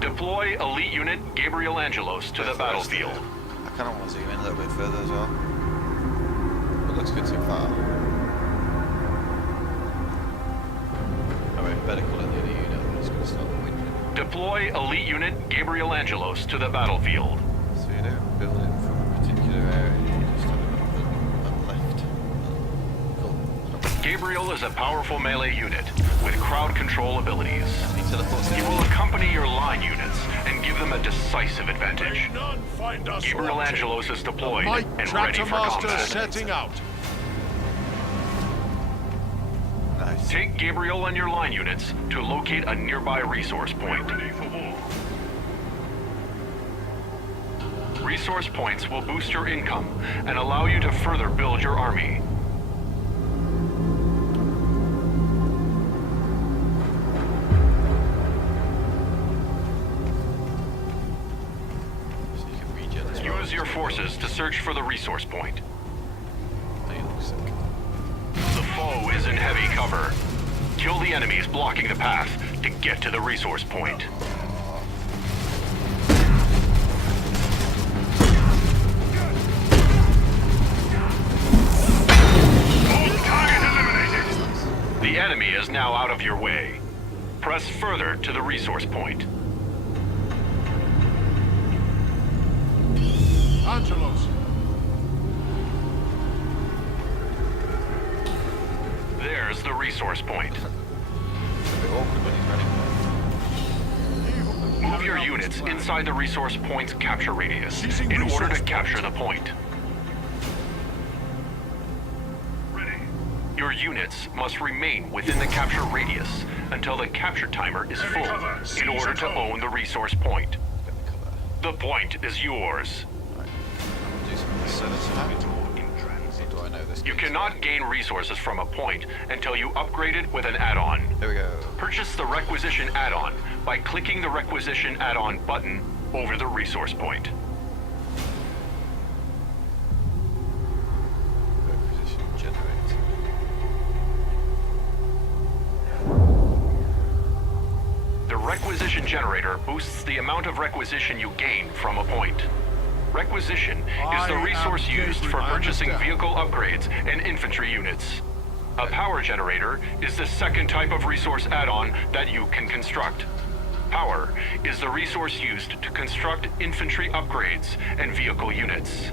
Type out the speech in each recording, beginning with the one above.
Deploy elite unit Gabriel Angelos to the battlefield. I kind of want to zoom in a little bit further as well. It looks good so far. Alright, better call it the other unit, I'm just going to start the wind. Deploy elite unit Gabriel Angelos to the battlefield. So you don't build it from a particular area, you just have it on the left. Cool. Gabriel is a powerful melee unit with crowd control abilities. He will He accompany your line units and give them a decisive advantage. Gabriel Angelos is deployed and ready for combat. Setting out. Nice. Take Gabriel and your line units to locate a nearby resource point. Resource points will boost your income and allow you to further build your army. So you can regen as well. Use your forces to search for the resource point. It looks sick. The foe is in heavy cover. Kill the enemies blocking the path to get to the resource point. The enemy is now out of your way. Press further to the resource point. Angelos. There's the resource point. It's a bit awkward when he's running. Move your units inside the resource point's capture radius in order to capture the point. Your units must remain within the capture radius until the capture timer is full in order to own the resource point. Get the cover. The point is yours. Right. I'm gonna do some research now. What do I know this You game's cannot like? gain resources from a point until you upgrade it with an add-on. There we go. Purchase the requisition add-on by clicking the requisition add-on button over the resource point. Requisition generate. The requisition generator boosts the amount of requisition you gain from a point. Requisition is the resource used for purchasing vehicle upgrades and infantry units. A power generator is the second type of resource add-on that you can construct. Power is the resource used to construct infantry upgrades and vehicle units.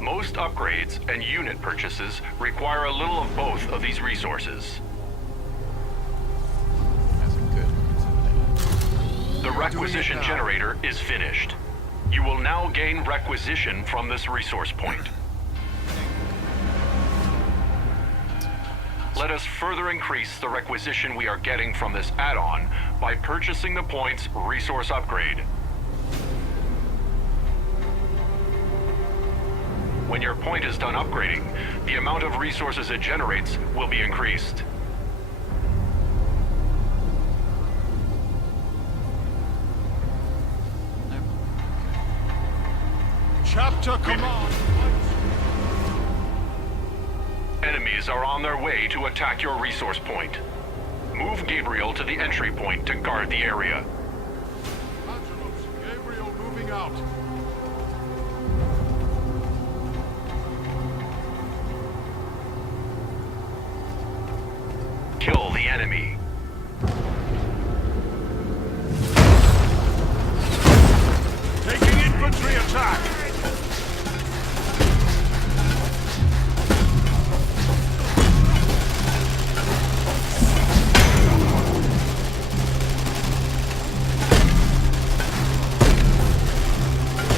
Most upgrades and unit purchases require a little of both of these resources. That's a good intimidator. The requisition generator is finished. You will now gain requisition from this resource point. Let us further increase the requisition we are getting from this add-on by purchasing the point's resource upgrade. When your point is done upgrading, the amount of resources it generates will be increased. Chapter command. Enemies are on their way to attack your resource point. Move Gabriel to the entry point to guard the area. Angelos. Gabriel moving out. Kill the enemy. Taking infantry attack.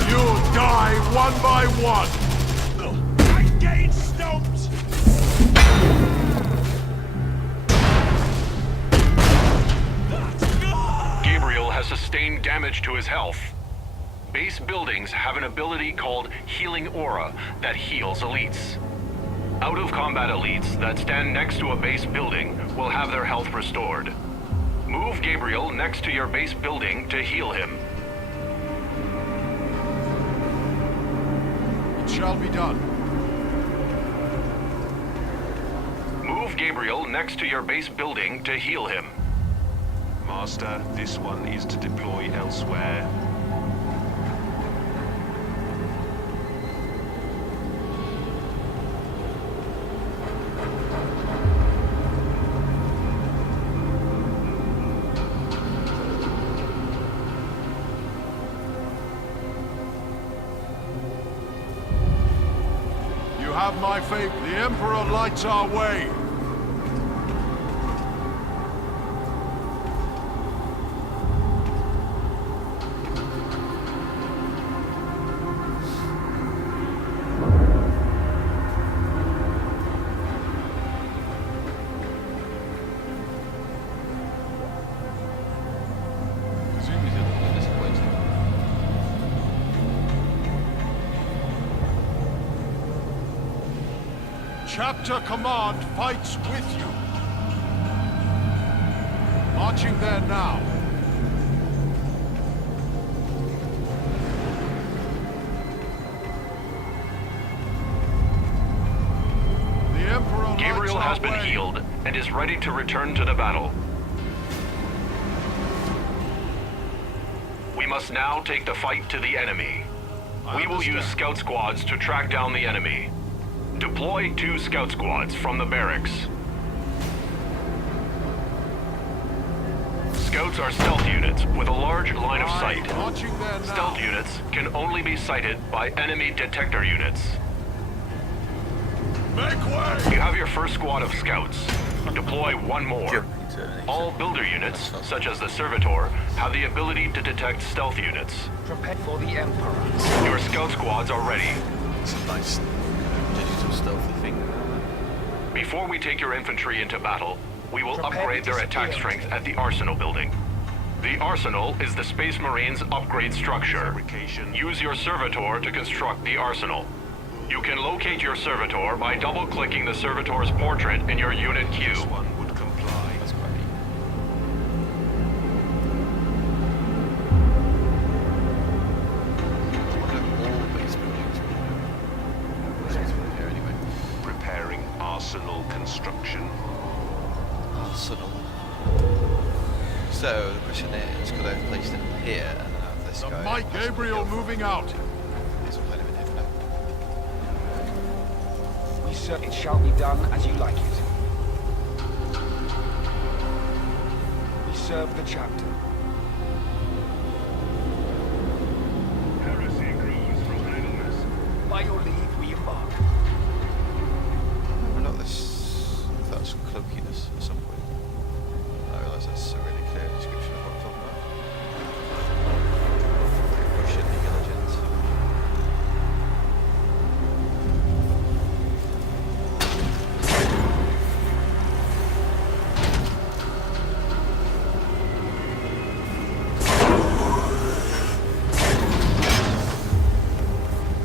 You die one by one. I gain stumps. Gabriel has sustained damage to his health. Base buildings have an ability called Healing Aura that heals elites. Out-of-combat elites that stand next to a base building will have their health restored. Move Gabriel next to your base building to heal him. It shall be done. Move Gabriel next to your base building to heal him. Master, this one is to deploy elsewhere. You have my faith. The Emperor lights our way. Zoomies are a little bit disappointing. Chapter Command fights with you. Marching there now. The Emperor Gabriel lights has our been way. healed and is ready to return to the battle. We must now take the fight to the enemy. We will use scout squads to track down the enemy. Deploy 2 scout squads from the barracks. Scouts are stealth units with a large line of sight. Marching there now. Stealth units can only be sighted by enemy detector units. Make way! You have your first squad of scouts. Deploy 1 more. Jumping to an All builder units, such as the Servitor, have the ability to detect stealth units. Prepare for the Emperor. Your scout squads are ready. It's a nice digital stealthy thing around there. Before we take your infantry into battle, we will Prepare upgrade to their attack disappear. strength at the Arsenal building. The Arsenal is the Space Marines upgrade structure. Fabrication. Use your Servitor to construct the Arsenal. You can locate your Servitor by double-clicking the Servitor's portrait in your unit This queue. one would comply. That's quite neat. I wonder if all base buildings will this one's from here anyway. Preparing arsenal construction. Arsenal. So the question is, could I have placed it here and then have this The guy? Mike possibly Gabriel go for moving out. He's all kind of in here for now. We serve. It shall be done as you like it. We serve the chapter. Heresy grows from idleness. By your leave, we embark. We're not this. If that's cloakiness at some point. I realise that's a really clear description of what I'm talking about. Russian League of Legends.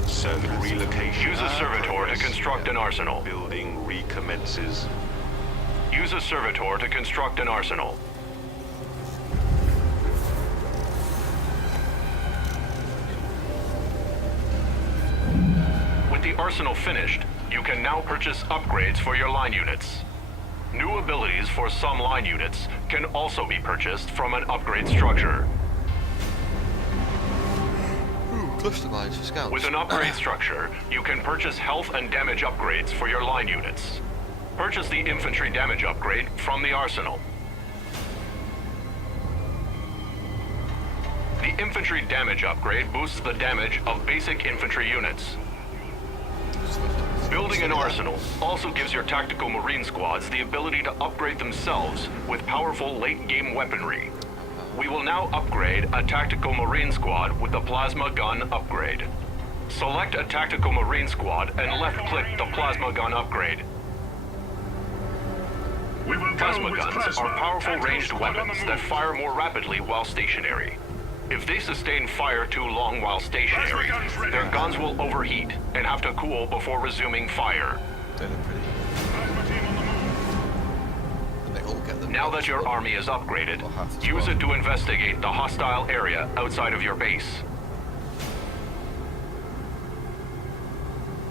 Circuit relocation. Use a Servitor to construct an Arsenal. Building recommences. Use a Servitor to construct an Arsenal. With the Arsenal finished, you can now purchase upgrades for your line units. New abilities for some line units can also be purchased from an upgrade structure. Cluster mines for scouts. With an upgrade structure, you can purchase health and damage upgrades for your line units. Purchase the infantry damage upgrade from the Arsenal. The infantry damage upgrade boosts the damage of basic infantry units. Building an arsenal also gives your tactical marine squads the ability to upgrade themselves with powerful late-game weaponry. We will now upgrade a tactical marine squad with the plasma gun upgrade. Select a tactical marine squad and left-click the plasma gun upgrade. Plasma guns are powerful ranged weapons that fire more rapidly while stationary. If they sustain fire too long while stationary, their guns will overheat and have to cool before resuming fire. They look pretty. And they all get them. Now that your army is upgraded, use it to investigate the hostile area outside of your base.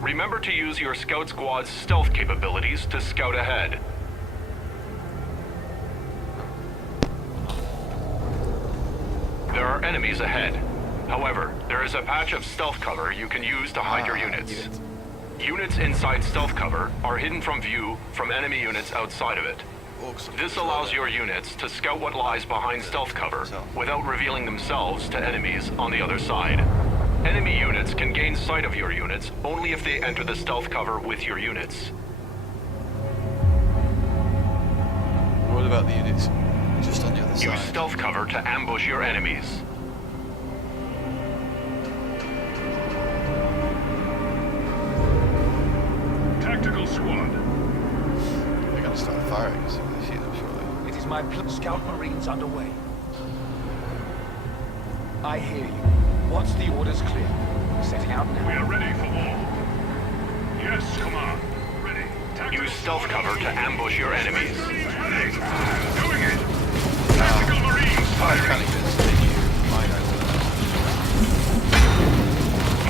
Remember to use your scout squad's stealth capabilities to scout ahead. are enemies ahead. However, there is a patch of stealth cover you can use to hide your units. Units inside stealth cover are hidden from view from enemy units outside of it. This allows your units to scout what lies behind stealth cover without revealing themselves to enemies on the other side. Enemy units can gain sight of your units only if they enter the stealth cover with your units. What about the units just on the other Use side? stealth cover to ambush your enemies. Tactical squad. They're going to start firing as soon as they see them, surely. It is my Scout Marines underway. I hear you. Once the order's clear, setting out We now. are ready for war. Yes, command. Ready. Tactical Use stealth squad. cover to ambush your enemies. Ready. Doing it. Tactical Marines I firing. can't even continue my guys.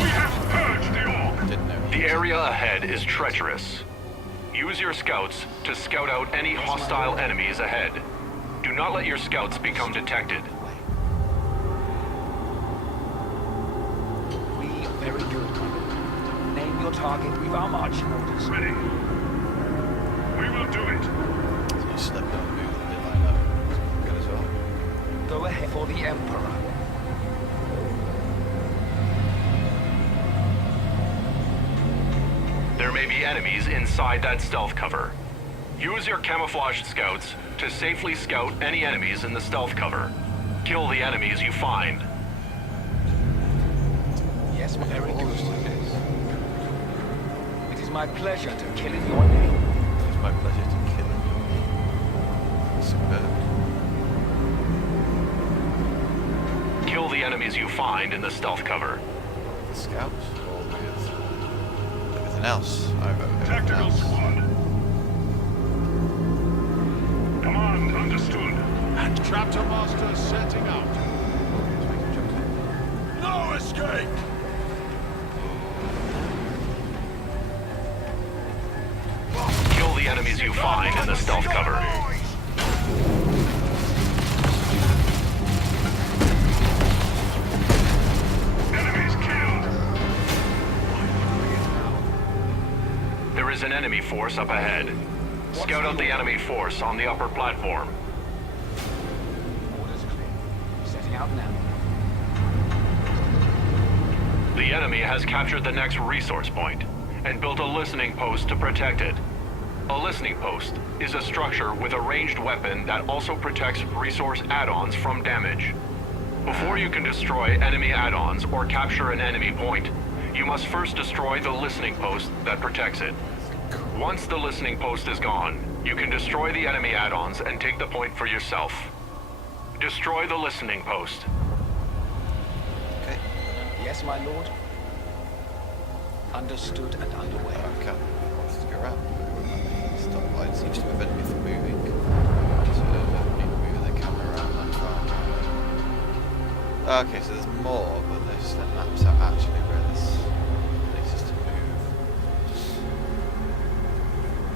We have purged the orc. Didn't know. The area ahead is treacherous. Use your scouts to scout out any hostile enemies ahead. Do not let your scouts become detected. Very good, Commander. Name your target with our marching orders. Ready. We will do it. So you slept on the move and they line up. It's good as well. Go ahead for the Emperor. There may be enemies inside that stealth cover. Use your camouflaged scouts to safely scout any enemies in the stealth cover. Kill the enemies you find. Yes, very good. It is my pleasure to kill in your name. It's my pleasure to kill him. Superb. Kill the enemies you find in the stealth cover. The scouts or with everything else? I vote everything Tactical else. squad. Command understood. And chapter master setting out. Okay, so we can jump in. No escape. Kill the enemies you find in the stealth cover. Enemies killed. There is an enemy force up ahead. Scout out the enemy force on the upper platform. Orders clear. Setting out now. The enemy has captured the next resource point and built a listening post to protect it. A listening post is a structure with a ranged weapon that also protects resource add-ons from damage. Before you can destroy enemy add-ons or capture an enemy point, you must first destroy the listening post that protects it. Once the listening post is gone, you can destroy the enemy add-ons and take the point for yourself. Destroy the listening post. Okay. Yes, my lord. Understood and underway. Okay. Wants to go around. Stoplight seems to prevent me from moving. So moving the camera around that far. Okay, so there's more, but there's the maps out actually where this place is to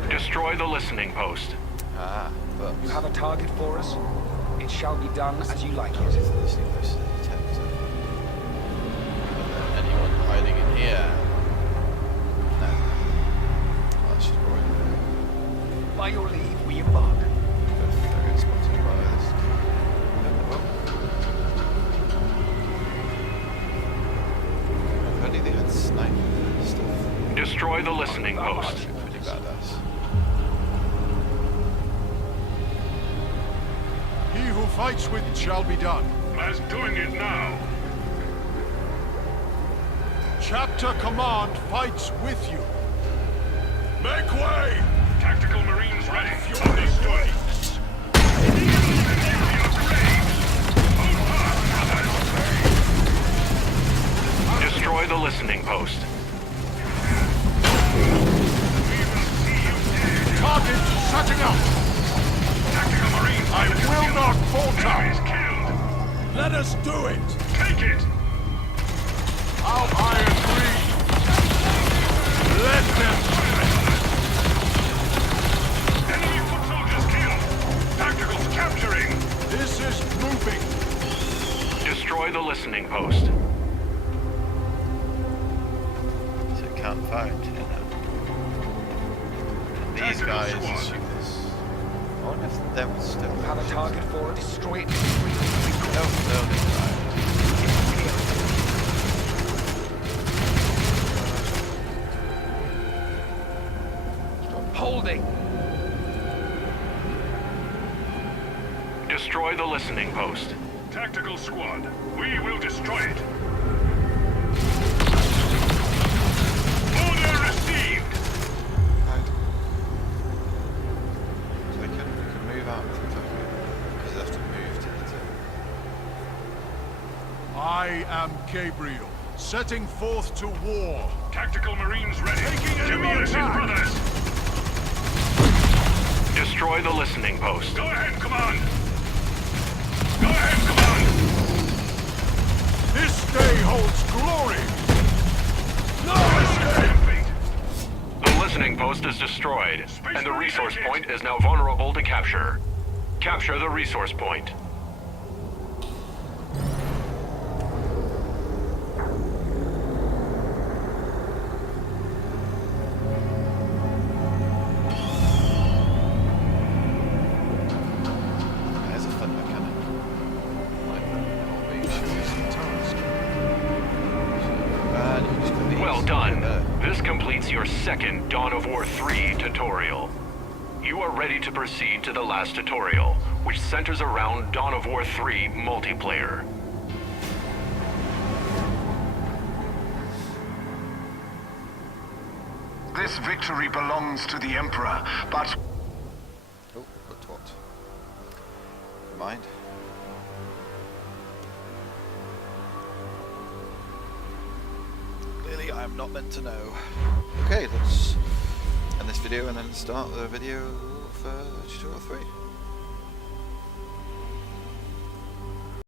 move. Destroy the listening post. Ah, but You have a target for us? It shall be done as you like it. the listening post is a detector. Anyone hiding in here? No. Oh, that's just boring. By your leave, we embark. They're getting spotted by this. Well, if only they had sniper stuff. Destroy the listening post. That'd be pretty badass. He who fights with shall be done. As doing it now. Chapter command fights with you. Make way! Tactical Marines ready. Understood. Destroy the listening post. Target setting up. Tactical Marines, I will not falter. Killed. Let us do it. Take it. How I agree. Let them. Enemy foot soldiers killed. Tacticals capturing. This is moving. Destroy Destroy the listening post. So it can't find, you know. And these guys shoot this. I wonder if them was still. Have a target for it. Destroy it. No, they died. Holding. Destroy the listening post. Tactical squad, we will destroy it. Order received. Right. So we can move out from here because they have to move to the tip. I am Gabriel, setting forth to war. Tactical Marines ready. Taking Give me enemy your shit, attack. brothers. Destroy the listening post. Go ahead, command. Go ahead, command. This day holds glory. No escape. Complete. The listening post is destroyed, and the resource point is now vulnerable to capture. Capture the resource point. There's a fun mechanic. Like that. And you just got these Well done. there. This completes your second Dawn of War 3 tutorial. You are ready to proceed to the last tutorial, which centers around Dawn of War 3 multiplayer. This victory belongs to the Emperor, but Oh, but what? Never mind. Clearly I am not meant to know. Okay, let's end this video and then start the video for tutorial 3.